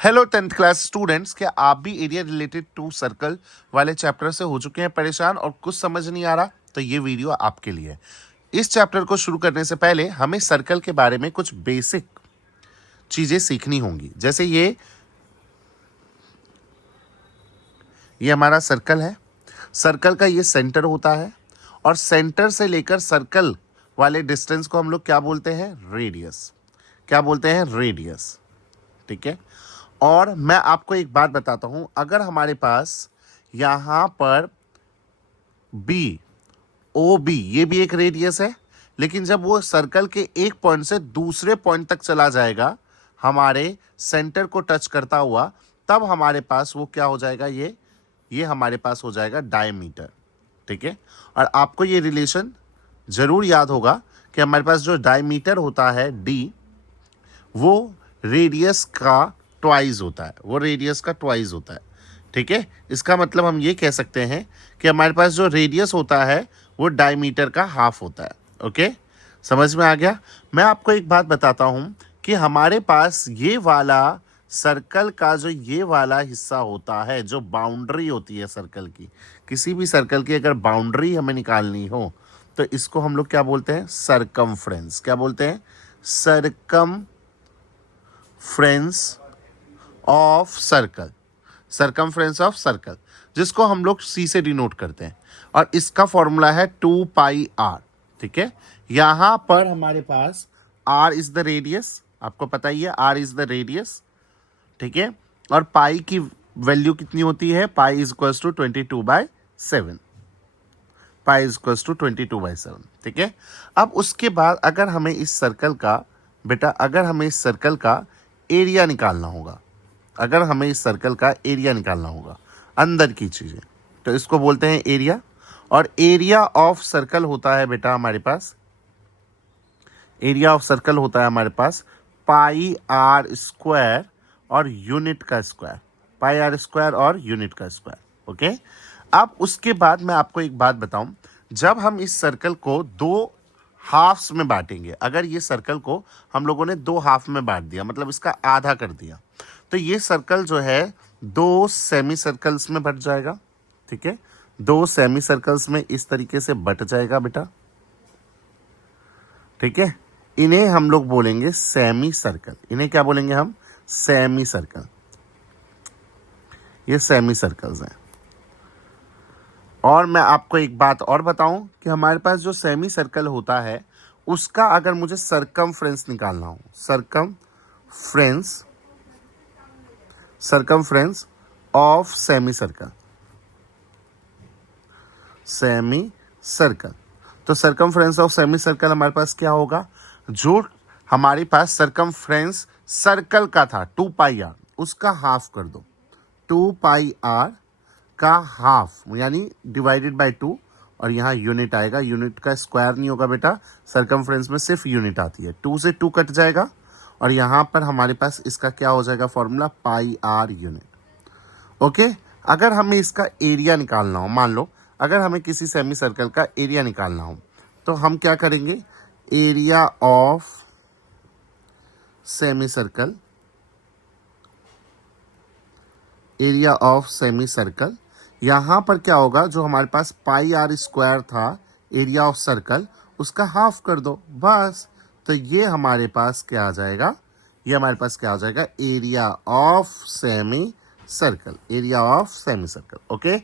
Hello 10th class students, क्या आप भी एरिया रिलेटेड टू सर्कल वाले चैप्टर से हो चुके हैं परेशान और कुछ समझ नहीं आ रहा? तो ये वीडियो आपके लिए है। इस चैप्टर को शुरू करने से पहले हमें सर्कल के बारे में कुछ बेसिक चीज़ें सीखनी होंगी। जैसे ये हमारा सर्कल है। सर्कल का ये सेंटर होता है और सेंटर से लेकर सर्कल वाले डिस्टेंस को हम लोग क्या बोलते हैं? रेडियस। क्या बोलते हैं? रेडियस। ठीक है। और मैं आपको एक बात बताता हूं, अगर हमारे पास यहां पर बी ओ बी ये भी एक रेडियस है, लेकिन जब वो सर्कल के एक पॉइंट से दूसरे पॉइंट तक चला जाएगा हमारे सेंटर को टच करता हुआ, तब हमारे पास वो क्या हो जाएगा? ये हमारे पास हो जाएगा डायमीटर। ठीक है। और आपको ये रिलेशन जरूर याद होगा कि हमारे पास जो डायमीटर होता है डी, वो रेडियस का ट्वाइस होता है। वो रेडियस का ट्वाइस होता है। ठीक है। इसका मतलब हम ये कह सकते हैं कि हमारे पास जो रेडियस होता है वो डायमीटर का हाफ होता है। ओके, समझ में आ गया? मैं आपको एक बात बताता हूँ कि हमारे पास ये वाला सर्कल का जो ये वाला हिस्सा होता है, जो बाउंड्री होती है सर्कल की, किसी भी सर्कल की अगर बाउंड्री हमें निकालनी हो तो इसको हम लोग क्या बोलते हैं? सरकमफ्रेंस। क्या बोलते हैं? Circumference of circle. Circumference of circle, जिसको हम लोग सी से डिनोट करते हैं, और इसका फॉर्मूला है 2πr। ठीक है। यहां पर हमारे पास r इज द रेडियस, आपको पता ही है r इज द रेडियस। ठीक है। और पाई की वैल्यू कितनी होती है? Pi is equals to 22/7। Pi is equals to 22/7। ठीक है। अब उसके बाद अगर हमें इस सर्कल का एरिया निकालना होगा, अगर हमें इस सर्कल का एरिया निकालना होगा, अंदर की चीज़ें, तो इसको बोलते हैं एरिया। और एरिया ऑफ सर्कल होता है बेटा हमारे पास, एरिया ऑफ सर्कल होता है हमारे पास पाई आर स्क्वायर और यूनिट का स्क्वायर। पाई आर स्क्वायर और यूनिट का स्क्वायर। ओके। अब उसके बाद मैं आपको एक बात बताऊं, जब हम इस सर्कल को दो हाफ्स में बांटेंगे, अगर ये सर्कल को हम लोगों ने दो हाफ में बांट दिया, मतलब इसका आधा कर दिया, तो ये सर्कल जो है दो सेमी सर्कल्स में बट जाएगा। ठीक है। दो सेमी सर्कल्स में इस तरीके से बट जाएगा बेटा। ठीक है। इन्हें हम लोग बोलेंगे सेमी सर्कल। इन्हें क्या बोलेंगे हम? Semi circle. ये सेमी सर्कल्स हैं। और मैं आपको एक बात और बताऊं कि हमारे पास जो सेमी सर्कल होता है उसका अगर मुझे सरकमफ्रेंस निकालना हो, सरकमफ्रेंस ऑफ सेमी सर्कल, तो सरकमफ्रेंस ऑफ सेमी सर्कल हमारे पास क्या होगा? जो हमारे पास सरकमफ्रेंस सर्कल का था 2πr, उसका हाफ कर दो। 2πr का हाफ यानी डिवाइडेड बाय 2, और यहाँ यूनिट आएगा। यूनिट का स्क्वायर नहीं होगा बेटा, सरकमफ्रेंस में सिर्फ यूनिट आती है। 2 से 2 कट जाएगा और यहाँ पर हमारे पास इसका क्या हो जाएगा formula? Pi r unit. Okay. अगर हमें इसका एरिया निकालना हो, मान लो अगर हमें किसी सेमी सर्कल का एरिया निकालना हो, तो हम क्या करेंगे? Area of semi circle, area of semi circle, यहाँ पर क्या होगा? जो हमारे पास पाई आर स्क्वायर था एरिया ऑफ सर्कल, उसका हाफ कर दो बस। तो ये हमारे पास क्या आ जाएगा? ये हमारे पास क्या आ जाएगा? Area of semi circle. Area of semi circle. Okay.